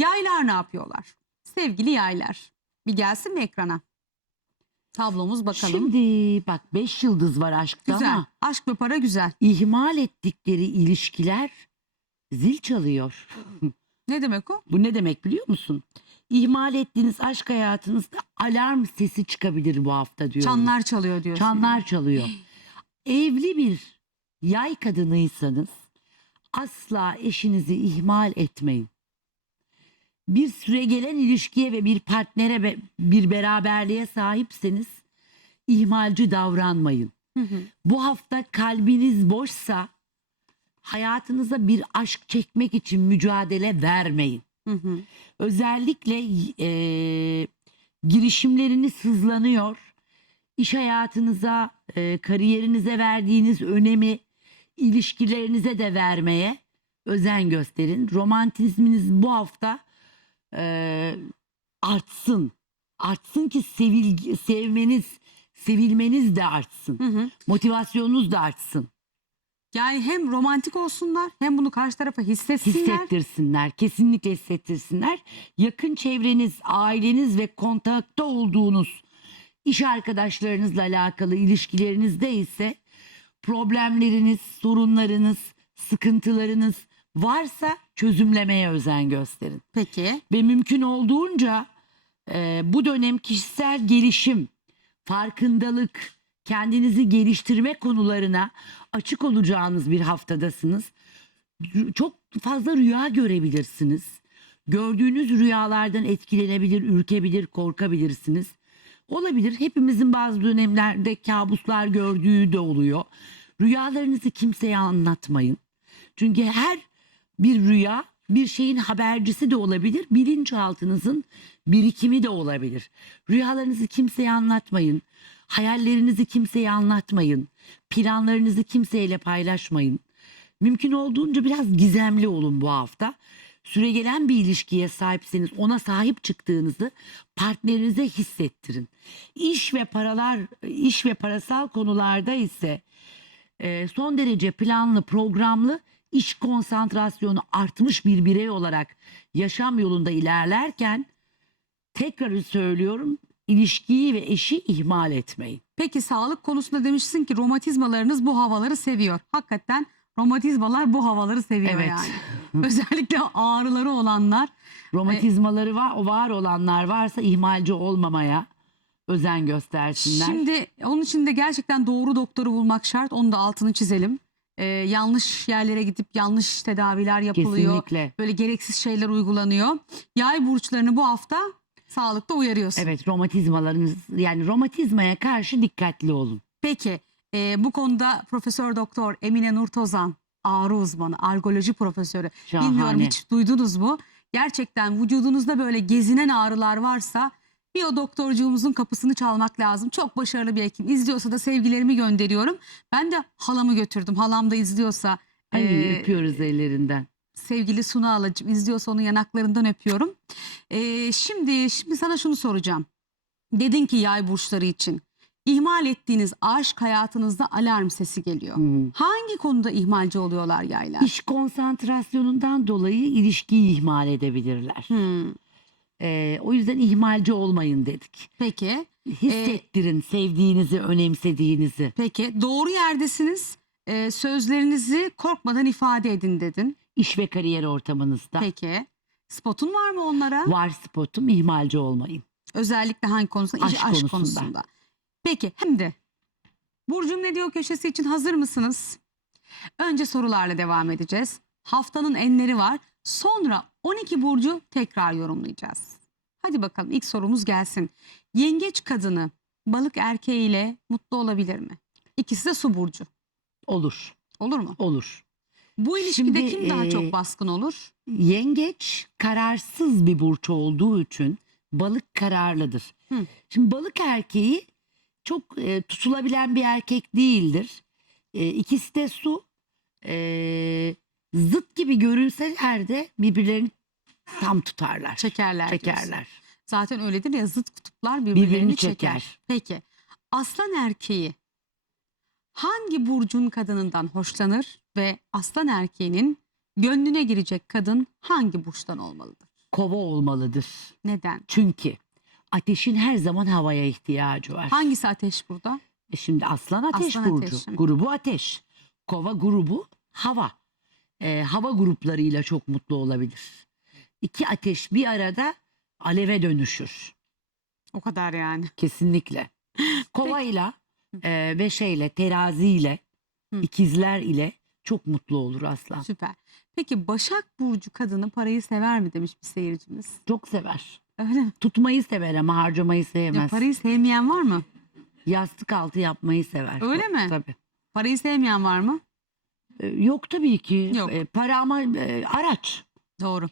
Yaylar ne yapıyorlar? Sevgili yaylar. Bir gelsin mi ekrana? Tablomuz bakalım. Şimdi bak 5 yıldız var aşkta güzel. ama Aşk ve para güzel. ihmal ettikleri ilişkiler zil çalıyor. Ne demek o? Bu ne demek biliyor musun? İhmal ettiğiniz aşk hayatınızda alarm sesi çıkabilir bu hafta diyorum. Çanlar çalıyor diyorsun. Çanlar çalıyor. Evli bir yay kadınıysanız asla eşinizi ihmal etmeyin. Bir süre gelen ilişkiye ve bir partnere bir beraberliğe sahipseniz ihmalci davranmayın. Hı hı. Bu hafta kalbiniz boşsa hayatınıza bir aşk çekmek için mücadele vermeyin. Hı hı. Özellikle eee, girişimleriniz hızlanıyor. İş hayatınıza, eee, kariyerinize verdiğiniz önemi ilişkilerinize de vermeye özen gösterin. Romantizminiz bu hafta eee, artsın. Artsın ki sevil, sevmeniz, sevilmeniz de artsın. Hı hı. Motivasyonunuz da artsın. Yani hem romantik olsunlar hem bunu karşı tarafa hissetsinler. hissettirsinler. Kesinlikle hissettirsinler. Yakın çevreniz, aileniz ve kontakta olduğunuz iş arkadaşlarınızla alakalı ilişkilerinizde ise problemleriniz, sorunlarınız, sıkıntılarınız varsa çözümlemeye özen gösterin. Peki. Ve mümkün olduğunca e, bu dönem kişisel gelişim, farkındalık, kendinizi geliştirme konularına açık olacağınız bir haftadasınız. Çok fazla rüya görebilirsiniz. Gördüğünüz rüyalardan etkilenebilir, ürkebilir, korkabilirsiniz. Olabilir. Hepimizin bazı dönemlerde kabuslar gördüğü de oluyor. Rüyalarınızı kimseye anlatmayın. Çünkü her bir rüya bir şeyin habercisi de olabilir. Bilinçaltınızın birikimi de olabilir. Rüyalarınızı kimseye anlatmayın. Hayallerinizi kimseye anlatmayın. Planlarınızı kimseyle paylaşmayın. Mümkün olduğunca biraz gizemli olun bu hafta. Süregelen bir ilişkiye sahipseniz ona sahip çıktığınızı partnerinize hissettirin. İş ve paralar, iş ve parasal konularda ise e, son derece planlı, programlı, iş konsantrasyonu artmış bir birey olarak yaşam yolunda ilerlerken tekrar söylüyorum ilişkiyi ve eşi ihmal etmeyin. Peki sağlık konusunda demişsin ki romatizmalarınız bu havaları seviyor. Hakikaten romatizmalar bu havaları seviyor Evet. yani. Özellikle ağrıları olanlar. Romatizmaları var, var olanlar varsa ihmalci olmamaya özen göstersinler. Şimdi onun için de gerçekten doğru doktoru bulmak şart. Onu da altını çizelim. Ee, yanlış yerlere gidip yanlış tedaviler yapılıyor. Kesinlikle. Böyle gereksiz şeyler uygulanıyor. Yay burçlarını bu hafta sağlıkta uyarıyorsun. Evet romatizmalarınız yani romatizmaya karşı dikkatli olun. Peki e, bu konuda Profesör Doktor Emine Nur Tozan ağrı uzmanı, argoloji profesörü. Şahane. Bilmiyorum hiç duydunuz mu? Gerçekten vücudunuzda böyle gezinen ağrılar varsa bir o doktorcuğumuzun kapısını çalmak lazım. Çok başarılı bir hekim. İzliyorsa da sevgilerimi gönderiyorum. Ben de halamı götürdüm. Halam da izliyorsa Ay e, öpüyoruz ellerinden. sevgili Suna Alacım izliyorsa onun yanaklarından öpüyorum. E, şimdi şimdi sana şunu soracağım. Dedin ki yay burçları için ihmal ettiğiniz aşk hayatınızda alarm sesi geliyor. Hı. Hangi konuda ihmalci oluyorlar yaylar? İş konsantrasyonundan dolayı ilişkiyi ihmal edebilirler. Hmm, Ee, o yüzden ihmalci olmayın dedik. Peki, Hissettirin sevdiğinizi, önemsediğinizi. peki doğru yerdesiniz. Ee, sözlerinizi korkmadan ifade edin dedin. İş ve kariyer ortamınızda Peki. Spotun var mı onlara? var spotum ihmalci olmayın. Özellikle hangi konusunda? İş, Aşk aşk konusunda. konusunda. Peki hem de Burcum ne diyor köşesi için hazır mısınız? Önce sorularla devam edeceğiz. Haftanın enleri var. Sonra 12 burcu tekrar yorumlayacağız. Hadi bakalım ilk sorumuz gelsin. Yengeç kadını balık erkeğiyle mutlu olabilir mi? İkisi de su burcu. Olur, Olur mu? olur. Bu ilişkide Şimdi, kim daha e, çok baskın olur? Yengeç kararsız bir burç olduğu için balık kararlıdır. Hı. Şimdi balık erkeği çok e, tutulabilen bir erkek değildir. E, ikisi de su. E, zıt gibi görünseler de birbirlerini tam tutarlar. Çekerler. diyorsun. Çekerler. Zaten öyledir ya zıt kutuplar birbirlerini, Birbirini çeker. çeker. Peki aslan erkeği hangi burcun kadınından hoşlanır ve aslan erkeğinin gönlüne girecek kadın hangi burçtan olmalıdır? kova olmalıdır. Neden? Çünkü ateşin her zaman havaya ihtiyacı var. Hangisi ateş burada? E şimdi aslan ateş Aslan burcu. ateş. Grubu ateş. Kova grubu hava. E, hava gruplarıyla çok mutlu olabilir. İki ateş bir arada aleve dönüşür. O kadar yani. Kesinlikle. Kovayla e, ve şeyle teraziyle Hı. ikizler ile çok mutlu olur aslan. Süper. Peki Başak Burcu kadını parayı sever mi demiş bir seyircimiz. Çok sever. Öyle mi? Tutmayı sever ama harcamayı Ya sevmez. parayı sevmeyen var mı? Yastık altı yapmayı sever. Öyle mi? Tabii. Parayı sevmeyen var mı? E, yok tabii ki. Yok. E, para ama e, araç. Doğru.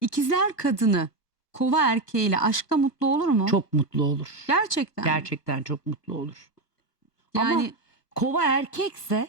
İkizler kadını kova erkeğiyle aşkta mutlu olur mu? Çok mutlu olur. Gerçekten. Gerçekten çok mutlu olur. Yani Ama kova erkekse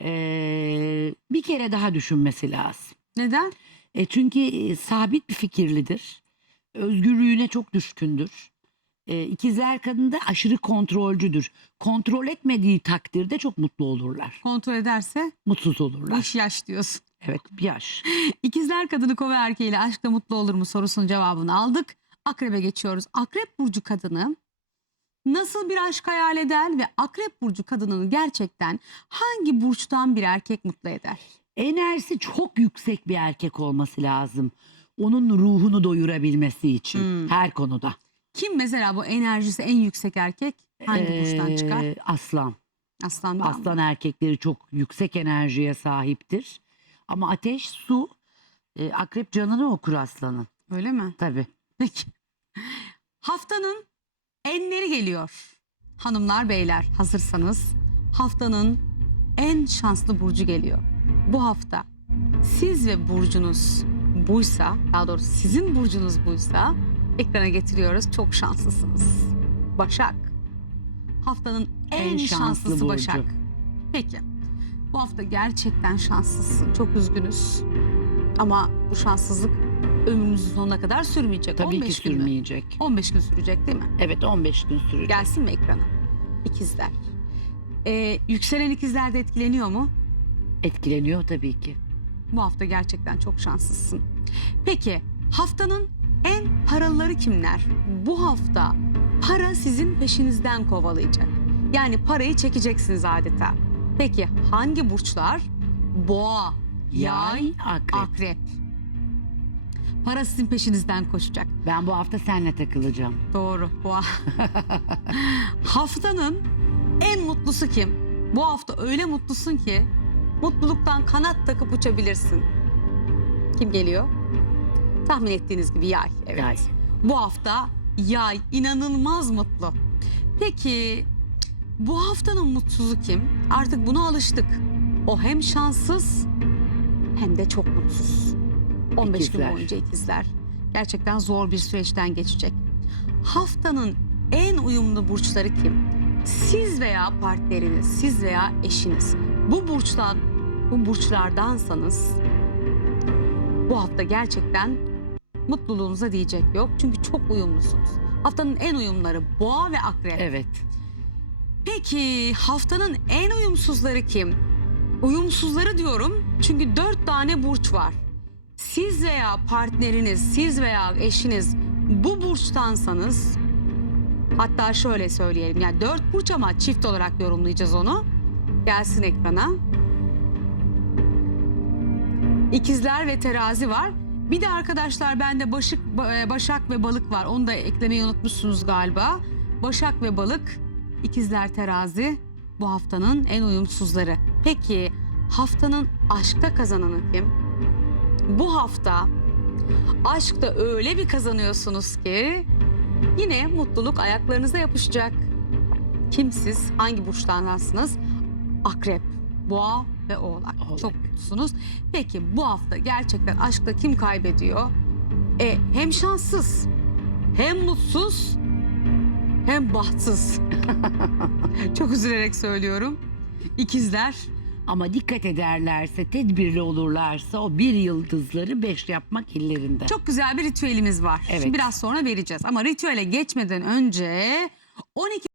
eee, bir kere daha düşünmesi lazım. neden? E çünkü e, sabit bir fikirlidir. Özgürlüğüne çok düşkündür. E, ikizler kadın da aşırı kontrolcüdür. Kontrol etmediği takdirde çok mutlu olurlar. Kontrol ederse Mutsuz olurlar. iş yaş diyorsun. Evet bir yaş. İkizler kadını kova erkeğiyle aşkta mutlu olur mu sorusunun cevabını aldık. Akrebe geçiyoruz. Akrep burcu kadını nasıl bir aşk hayal eder ve akrep burcu kadının gerçekten hangi burçtan bir erkek mutlu eder? Enerjisi çok yüksek bir erkek olması lazım. Onun ruhunu doyurabilmesi için Hmm. her konuda. Kim mesela bu enerjisi en yüksek erkek? Hangi burçtan çıkar? Ee, Aslan. Aslan. Aslan erkekleri çok yüksek enerjiye sahiptir. Ama ateş, su, e, akrep canını okur aslanın. Öyle mi? Tabii. Peki. Haftanın enleri geliyor. Hanımlar beyler hazırsanız haftanın en şanslı burcu geliyor. Bu hafta siz ve burcunuz buysa, daha doğrusu sizin burcunuz buysa ekrana getiriyoruz. Çok şanslısınız. Başak. Haftanın en, En şanslı şanslısı burcu. Başak. Peki. Bu hafta gerçekten şanslısın. Çok üzgünüz. Ama bu şanssızlık ömrümüzün sonuna kadar sürmeyecek. Tabii 15 ki gün sürmeyecek. 15 gün sürecek değil mi? Evet 15 gün sürecek. Gelsin mi ekrana? İkizler. Ee, yükselen ikizler de etkileniyor mu? Etkileniyor tabii ki. Bu hafta gerçekten çok şanslısın. Peki haftanın en paralıları kimler? Bu hafta para sizin peşinizden kovalayacak. Yani parayı çekeceksiniz adeta. Peki hangi burçlar? Boğa, yay, Yay, akrep. akrep. Para sizin peşinizden koşacak. Ben bu hafta seninle takılacağım. Doğru. Boğa. Haftanın en mutlusu kim? Bu hafta öyle mutlusun ki mutluluktan kanat takıp uçabilirsin. Kim geliyor? Tahmin ettiğiniz gibi yay. Evet. Yay. Bu hafta yay inanılmaz mutlu. Peki bu haftanın mutsuzu kim? Artık buna alıştık. O hem şanssız hem de çok mutsuz. 15 İkizler. gün boyunca ikizler. Gerçekten zor bir süreçten geçecek. Haftanın en uyumlu burçları kim? Siz veya partneriniz, siz veya eşiniz. Bu burçtan, bu burçlardansanız bu hafta gerçekten mutluluğunuza diyecek yok. Çünkü çok uyumlusunuz. Haftanın en uyumları boğa ve akrep. Evet. Peki haftanın en uyumsuzları kim? Uyumsuzları diyorum çünkü dört tane burç var. Siz veya partneriniz, siz veya eşiniz bu burçtansanız hatta şöyle söyleyelim yani dört burç ama çift olarak yorumlayacağız onu. Gelsin ekrana. İkizler ve terazi var. Bir de arkadaşlar bende başık, ba- başak ve balık var. Onu da eklemeyi unutmuşsunuz galiba. Başak ve balık, ikizler terazi bu haftanın en uyumsuzları. Peki haftanın aşkta kazananı kim? Bu hafta aşkta öyle bir kazanıyorsunuz ki yine mutluluk ayaklarınıza yapışacak. Kim siz? Hangi burçtanlansınız? Akrep, boğa ve oğlak. Oğlak. Çok mutlusunuz. Peki bu hafta gerçekten aşkta kim kaybediyor? E, hem şanssız, hem mutsuz, hem bahtsız. Çok üzülerek söylüyorum. İkizler Ama dikkat ederlerse, tedbirli olurlarsa o bir yıldızları beş yapmak illerinde. çok güzel bir ritüelimiz var. Evet. Şimdi biraz sonra vereceğiz. Ama ritüele geçmeden önce 12